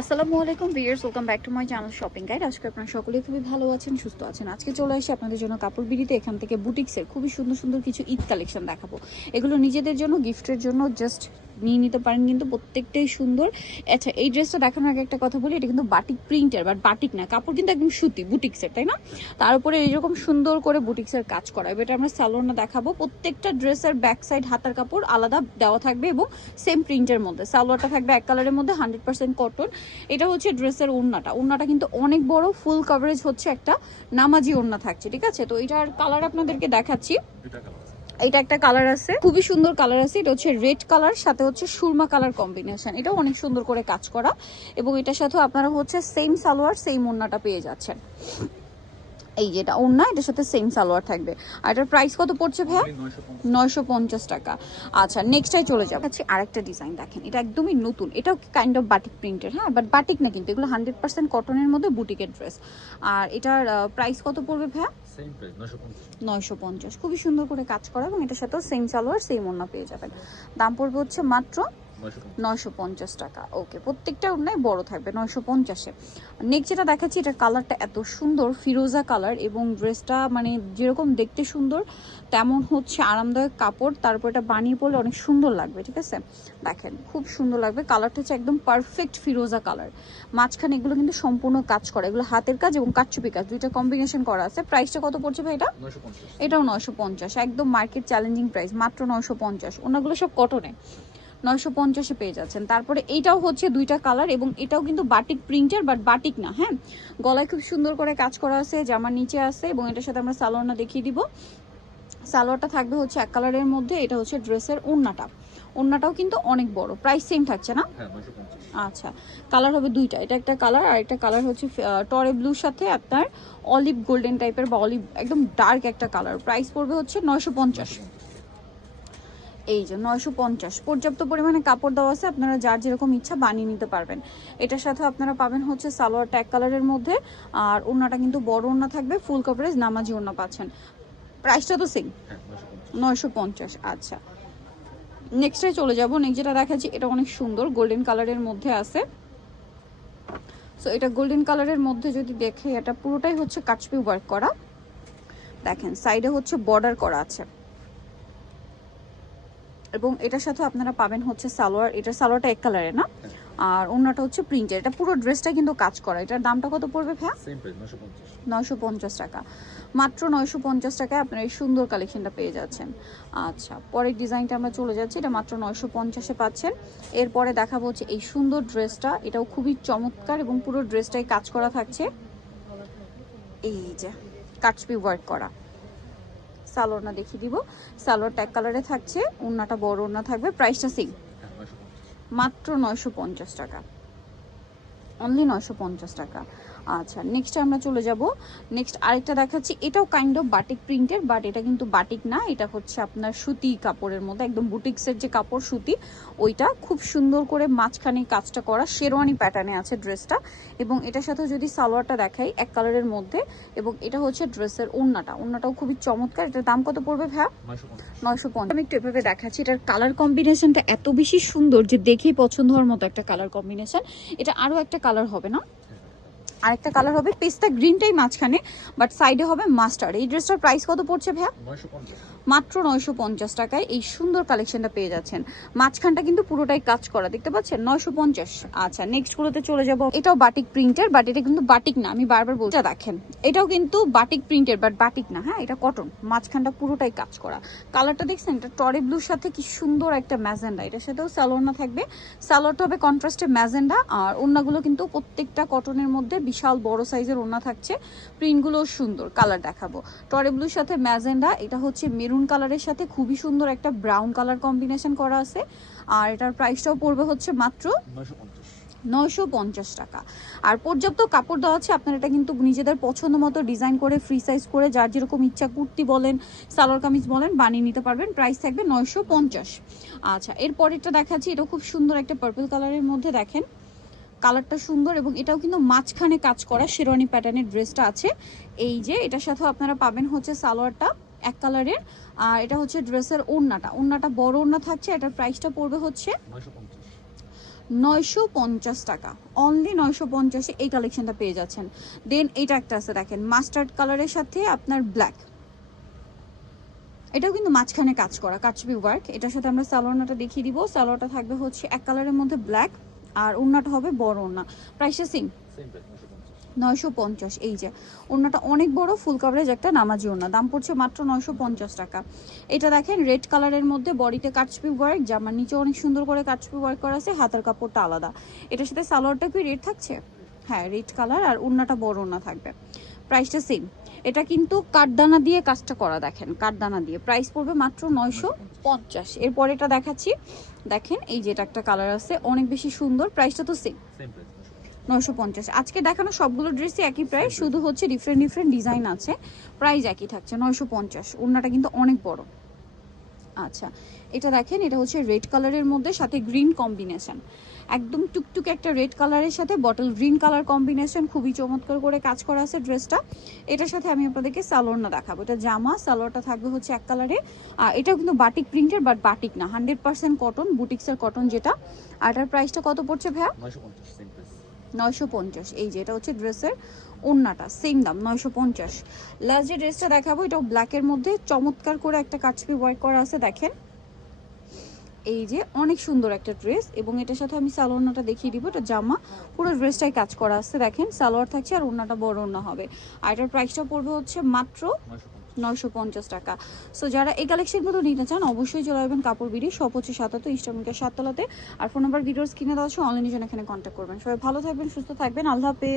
আসসালামু আলাইকুম viewers, welcome back to my channel shopping guide. আজকে আপনারা সকলেই খুবই ভালো আছেন, সুস্থ আছেন। আজকে চলে আসি আপনাদের জন্য কাপড় বিড়িতে। এখান থেকে বুটিক্সের খুবই সুন্দর সুন্দর কিছু ঈদ কালেকশন দেখাবো। এগুলো নিজেদের জন্য, গিফটের জন্য জাস্ট নিয়ে নিতে পারেন, কিন্তু প্রত্যেকটাই সুন্দর। আচ্ছা, এই ড্রেসটা দেখানোর আগে একটা কথা বলি, এটা কিন্তু বাটিক প্রিন্টের, বাট বাটিক না, কাপড় কিন্তু একদম সুতি বুটিক্সের, তাই না? তার উপরে এইরকম সুন্দর করে বুটিক্সের কাজ করা। এটা আমরা সালোয়ারটা দেখাবো। প্রত্যেকটা ড্রেসের ব্যাক সাইড হাতার কাপড় আলাদা দেওয়া থাকবে এবং সেম প্রিন্টের মধ্যে। সালোয়ারটা থাকবে এক কালারের মধ্যে, 100% কটন। এটা হচ্ছে ড্রেসের ওড়নাটা কিন্তু অনেক বড়, ফুল কভারেজ হচ্ছে একটা নামাজি ওড়না থাকছে, ঠিক আছে? তো এটার কালার আপনাদেরকে দেখাচ্ছি। এটা একটা কালার আছে, খুবই সুন্দর কালার আছে। এটা হচ্ছে রেড কালার, সাথে হচ্ছে সুরমা কালার কম্বিনেশন। এটাও অনেক সুন্দর করে কাজ করা, এবং এটার সাথে আপনারা হচ্ছে সেম সালোয়ার সেম ওড়নাটা পেয়ে যাচ্ছেন। এই যেটা ওড়না, এটার সাথে সেম সালোয়ার থাকবে। আর এটার প্রাইস কত পড়ছে ভাইয়া? 950 টাকা। আচ্ছা, নেক্সটাই চলে যাবো। আচ্ছা, আরেকটা ডিজাইন দেখেন, এটা একদমই নতুন। এটাও কাইন্ড অফ বাটিক প্রিন্টের, হ্যাঁ, বাট বাটিক না কিন্তু, এগুলো 100% কটনের মধ্যে বুটিকের ড্রেস। আর এটার প্রাইস কত পড়বে ভাইয়া? 950। খুবই সুন্দর করে কাজ করা, এবং এটার সাথেও সেম সালোয়ার সেম ওড়না পেয়ে যাবেন। দাম পড়বে হচ্ছে মাত্র 950 টাকা। ওকে, প্রত্যেকটা ওড়নায় বড় থাকবে 950-এ। নেক্সট যেটা দেখাচ্ছি, এটার কালারটা এত সুন্দর, ফিরোজা কালার, এবং ড্রেসটা মানে যেরকম দেখতে সুন্দর তেমন হচ্ছে আরামদায়ক কাপড়। তারপর এটা বানিয়ে পড়লে অনেক সুন্দর লাগবে, ঠিক আছে? দেখেন, খুব সুন্দর লাগবে। কালারটা হচ্ছে একদম পারফেক্ট ফিরোজা কালার। মাঝখানে এগুলো কিন্তু সম্পূর্ণ কাজ করা, এগুলো হাতের কাজ এবং কারচুপি কাজ, দুইটা কম্বিনেশন করা আছে। প্রাইসটা কত পড়ছে ভাই এটা? 950। এটাও 950, একদম মার্কেট চ্যালেঞ্জিং প্রাইস, মাত্র 950। ওনাগুলো সব কটনে, 950-এ পেয়ে যাচ্ছেন। তারপরে এইটাও হচ্ছে দুইটা কালার, এবং এটাও কিন্তু বাটিক প্রিন্টের, বাট বাটিক না, হ্যাঁ। গলায় খুব সুন্দর করে কাজ করা আছে, জামার নিচে আছে, এবং এটার সাথে আমরা সালোয়ারটা দেখিয়ে দিব। সালোয়ারটা থাকবে হচ্ছে এক কালারের মধ্যে। এটা হচ্ছে ড্রেসের ওড়নাটাও কিন্তু অনেক বড়। প্রাইস সেম থাকছে না? আচ্ছা, কালার হবে দুইটা, এটা একটা কালার, আর একটা কালার হচ্ছে টরে ব্লুর সাথে আপনার অলিভ গোল্ডেন টাইপের, বা অলিভ একদম ডার্ক একটা কালার। প্রাইস পড়বে হচ্ছে 950। এই যে 950, পর্যাপ্ত পরিমাণে কাপড় দেওয়া আছে, আপনারা যার যেরকম ইচ্ছা বানিয়ে নিতে পারবেন। এটার সাথে আপনারা পাবেন হচ্ছে সালোয়ারটা এক কালারের মধ্যে, আর ওড়নাটা কিন্তু বড় ওড়না থাকবে, ফুল কভারেজ নামাজি ওড়না পাচ্ছেন। প্রাইসটা তো সেম, 950। আচ্ছা, নেক্সটে চলে যাব। নেক্সট যেটা দেখাচ্ছি, এটা অনেক সুন্দর, গোল্ডেন কালারের মধ্যে আছে। সো এটা গোল্ডেন কালারের মধ্যে যদি দেখে, এটা পুরোটাই হচ্ছে কাচপি ওয়ার্ক করা। দেখেন, সাইডে হচ্ছে বর্ডার করা আছে, এবং এটার সাথে আপনারা পাবেন হচ্ছে সালোয়ার। এটার সালোয়ারটা এক কালারের না, আর ওড়নাটা হচ্ছে প্রিন্টের। এটা পুরো ড্রেসটা কিন্তু কাজ করা। এটার দামটা কত পড়বে ভাইয়া? 950 টাকা। মাত্র 950 টাকায় আপনারা এই সুন্দর কালেকশনটা পেয়ে যাচ্ছেন। আচ্ছা, পরের ডিজাইনটা আমরা চলে যাচ্ছি। এটা মাত্র 950-এ পাচ্ছেন। এরপরে দেখাবো হচ্ছে এই সুন্দর ড্রেসটা। এটাও খুবই চমৎকার, এবং পুরো ড্রেসটাই কাজ করা থাকছে। এই যে কাচপি ওয়ার্ক করা। সালোয়ারটা দেখিয়ে দিব। সালোয়ারটা এক কালারে থাকছে, ওড়নাটা বড় ওড়না থাকবে। প্রাইসটা সেম, মাত্র 950 টাকা, অনলি 950 টাকা। আচ্ছা, নেক্সট আমরা চলে যাব। নেক্সট আরেকটা দেখাচ্ছি, এটাও কাইন্ড অফ বাটিক প্রিন্টের, বাট এটা কিন্তু বাটিক না, এটা হচ্ছে আপনার সুতি কাপড়ের মধ্যে, একদম বুটিক্সের যে কাপড় সুতি, ওইটা খুব সুন্দর করে মাঝখানে কাজটা করা, শেরওয়ানি প্যাটার্নে আছে ড্রেসটা। এবং এটার সাথে যদি সালোয়ারটা দেখাই, এক কালারের মধ্যে, এবং এটা হচ্ছে ড্রেসের ওড়নাটাও খুবই চমৎকার। এটার দাম কত পড়বে ভাইয়া? 950। আমি একটু এভাবে দেখাচ্ছি। এটার কালার কম্বিনেশনটা এত বেশি সুন্দর যে দেখেই পছন্দ হওয়ার মতো একটা কালার কম্বিনেশন। এটা আরও একটা কালার হবে না, আরেকটা কালার হবে পেস্তা গ্রিনটাই মাঝখানে, বাট সাইডে হবে মাস্টার্ড। এই ড্রেসটার প্রাইস কত পড়ছে ভাইয়া? 950। মাত্র 950 টাকায় এই সুন্দর কালেকশনটা পেয়ে যাচ্ছেন। মাঝখানটা কিন্তু পুরোটাই কাজ করা, দেখতে পাচ্ছেন, 950। আচ্ছা, নেক্সট গুলোতে চলে যাব। এটাও বাটিক প্রিন্টের, বাট এটা কিন্তু বাটিক না, আমি বারবার বলছি। দেখেন, এটাও কিন্তু বাটিক প্রিন্টের, বাট বাটিক না, হ্যাঁ, এটা কটন। মাঝখানটা পুরোটাই কাজ করা। কালারটা দেখছেন, এটা টরে ব্লুর সাথে কি সুন্দর একটা ম্যাজেন্ডা। এটার সাথেও সালোয়ার থাকবে, সালোয়ারটা হবে কন্ট্রাস্টে ম্যাজেন্ডা। আর ওড়নাগুলো কিন্তু প্রত্যেকটা কটনের মধ্যে, বিশাল বড় সাইজের ওড়না থাকছে। প্রিন্টগুলো সুন্দর। কালার দেখাবো, টরে ব্লুর সাথে ম্যাজেন্ডা, এটা হচ্ছে মেরুন কালারের সাথে খুবই সুন্দর একটা ব্রাউন কালার কম্বিনেশন করা আছে। আর এটার প্রাইসটাও পড়বে হচ্ছে মাত্র 950 টাকা। আর পর্যাপ্ত কাপড় দেওয়া আছে, আপনারা এটা কিন্তু নিজেদের পছন্দ মতো ডিজাইন করে, ফ্রি সাইজ করে, যার যেরকম ইচ্ছা, কুর্তি বলেন, সালোয়ার কামিজ বলেন, বানিয়ে নিতে পারবেন। প্রাইস থাকবে 950। আচ্ছা, এরপরেরটা দেখাচ্ছি। এটা খুব সুন্দর একটা পার্পল কালারের মধ্যে, দেখেন কালারটা সুন্দর, এবং এটাও কিন্তু মাঝখানে কাজ করা শেরওয়ানি প্যাটার্নের ড্রেসটা আছে। এই যে এটার সাথেও আপনারা পাবেন হচ্ছে সালোয়ারটা এক কালারের, আর এটা হচ্ছে ড্রেসের ওড়নাটা বড় ওড়না থাকছে। এটার প্রাইসটা পড়বে হচ্ছে 950 টাকা, অনলি 950 এই কালেকশনটা পেয়ে যাচ্ছেন। দেন এটা একটা আছে দেখেন মাস্টার্ড কালারের সাথে আপনার ব্ল্যাক, এটাও কিন্তু মাঝখানে কাজ করা কাচবি ওয়ার্ক। এটার সাথে আমরা সালোয়ারটা দেখিয়ে দিব। সালোয়ারটা থাকবে হচ্ছে এক কালারের মধ্যে ব্ল্যাক, আর ওড়নাটা হবে বড় ওড়না। প্রাইসটা সেম 950। এই যে ওড়নাটা অনেক বড়, ফুল কভারেজ একটা নামাজি ওড়না, দাম পড়ছে মাত্র 950 টাকা। এটা দেখেন রেড কালারের মধ্যে বডিতে কাচবি ওয়ার্ক, জামার নিচে অনেক সুন্দর করে কাচবি ওয়ার্ক করা আছে, হাতের কাপড়টা আলাদা। এটার সাথে সালোয়ারটা কি রেড থাকছে? হ্যাঁ রেড কালার, আর ওড়নাটা বড় ওড়না থাকবে। প্রাইসটা সেম। এটা কিন্তু কাঠদানা দিয়ে কাজটা করা, দেখেন কাঠদানা দিয়ে। প্রাইস পড়বে মাত্র 950। এরপর এটা দেখাচ্ছি, দেখেন এই যে এটা একটা কালার আছে অনেক বেশি সুন্দর, প্রাইসটা তো সেম 950। আজকে দেখানো সবগুলো ড্রেসই একই প্রাইস, শুধু হচ্ছে ডিফারেন্ট ডিফারেন্ট ডিজাইন আছে, প্রাইস একই থাকছে 950। ওড়নাটা কিন্তু অনেক বড়। আচ্ছা এটা দেখেন, এটা হচ্ছে রেড কালারের মধ্যে সাথে গ্রিন কম্বিনেশন, একদম টুকটুকে একটা রেড কালারের সাথে বটল গ্রিন কালার কম্বিনেশন, খুবই চমৎকার করে কাজ করা আছে ড্রেসটা। এটার সাথে আমি আপনাদেরকে সালোয়ারটা দেখাবো। এটা জামা, সালোয়ারটা থাকবে হচ্ছে এক কালারে। এটাও কিন্তু বাটিক প্রিন্টের, বাট বাটিক না, 100% কটন, বুটিক্সের কটন যেটা। আর এটার প্রাইসটা কত পড়ছে ভাইয়া? 950। এই যে এটা হচ্ছে ড্রেসের ওড়নাটা, সেম দাম 950। লাস্ট যে ড্রেসটা দেখাবো এটাও ব্ল্যাকের মধ্যে চমৎকার করে একটা কাচপি ওয়ার্ক করা আছে, দেখেন এই যে অনেক সুন্দর একটা ড্রেস। এবং এটার সাথে আমি সালোয়ারটা দেখিয়ে দিব। এটা জামা, পুরো ড্রেসটাই কাজ করা আছে, দেখেন সালোয়ার থাকছে আর ওড়নাটা বড় ওড়না হবে। আর এটার প্রাইসটা পড়বে হচ্ছে মাত্র 950 টাকা। সো যারা এই কালেকশনগুলো নিতে চান অবশ্যই চলে আসবেন কাপড় বিড়ি, শপ হচ্ছে 77 ইস্টার্নকে 7 তলাতে। আর ফোন নাম্বার ভিডিওর স্ক্রিনে দেওয়া আছে, অনলাইনে জন্য এখানে কন্ট্যাক্ট করবেন। সবাই ভালো থাকবেন, সুস্থ থাকবেন, আল্লাহ হাফেজ।